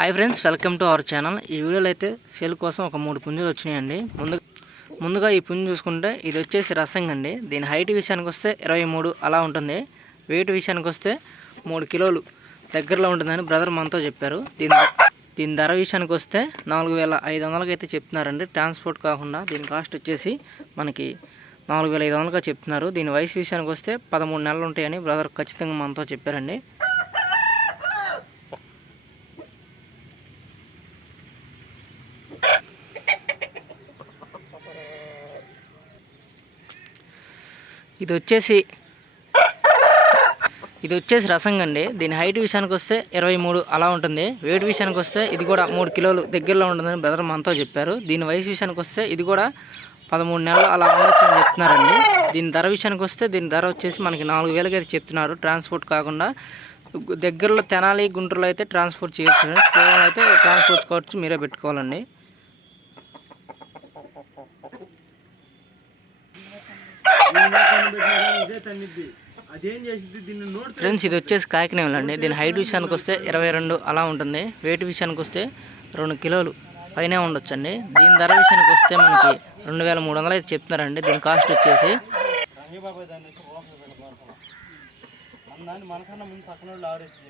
Hi friends welcome to our channel ఈ వీడియోలో అయితే సేల్ కోసం ఒక మూడు పుంజులు వచ్చినాయండి. ముందు ముందుగా ఈ పుంజు చూసుకుంటే ఇది వచ్చేసి రసంగ్ అండి. దీని హైట్ విషయానికి వస్తే ఇరవై మూడు అలా ఉంటుంది. వెయిట్ విషయానికి వస్తే మూడు కిలోలు దగ్గరలో ఉంటుందని బ్రదర్ మనతో చెప్పారు. దీని దీని ధర విషయానికి వస్తే నాలుగు వేల ఐదు వందలకి అయితే చెప్తున్నారండి. ట్రాన్స్పోర్ట్ కాకుండా దీని కాస్ట్ వచ్చేసి మనకి నాలుగు వేల ఐదు వందలుగా చెప్తున్నారు. దీని వయసు విషయానికి వస్తే పదమూడు నెలలు ఉంటాయని బ్రదర్ ఖచ్చితంగా మనతో చెప్పారండి. ఇది వచ్చేసి ఇది వచ్చేసి రసంగా అండి దీని హైట్ విషయానికి వస్తే ఇరవై మూడు అలా ఉంటుంది. వెయిట్ విషయానికి వస్తే ఇది కూడా మూడు కిలోలు దగ్గరలో ఉంటుందని బ్రదర్ మనతో చెప్పారు. దీని వయసు విషయానికి వస్తే ఇది కూడా పదమూడు నెలలు అలా ఉండొచ్చు అని చెప్తున్నారండి. దీని ధర విషయానికి వస్తే దీని ధర వచ్చేసి మనకి నాలుగు వేలకి అయితే చెప్తున్నారు. ట్రాన్స్పోర్ట్ కాకుండా దగ్గరలో తెనాలి గుంటూరులో అయితే ట్రాన్స్పోర్ట్ చేయొచ్చు. కేవలం అయితే ట్రాన్స్పోర్ట్ ఖర్చు మీరే పెట్టుకోవాలండి ఇదే తన్నిద్ది అదేం దీన్ని నోట్ ఫ్రెండ్స్ ఇది వచ్చేసి కాకినేవల్ అండి. దీని హైట్ విషయానికి వస్తే ఇరవై రెండు అలా ఉంటుంది. వెయిట్ విషయానికి వస్తే రెండు కిలోలు పైనే ఉండొచ్చు అండి దీని ధర విషయానికి వస్తే మనకి రెండు వేల మూడు వందలు అయితే చెప్తున్నారండి. దీని కాస్ట్ వచ్చేసి మనకన్నా ముందు పక్కన వాళ్ళు ఆరేసి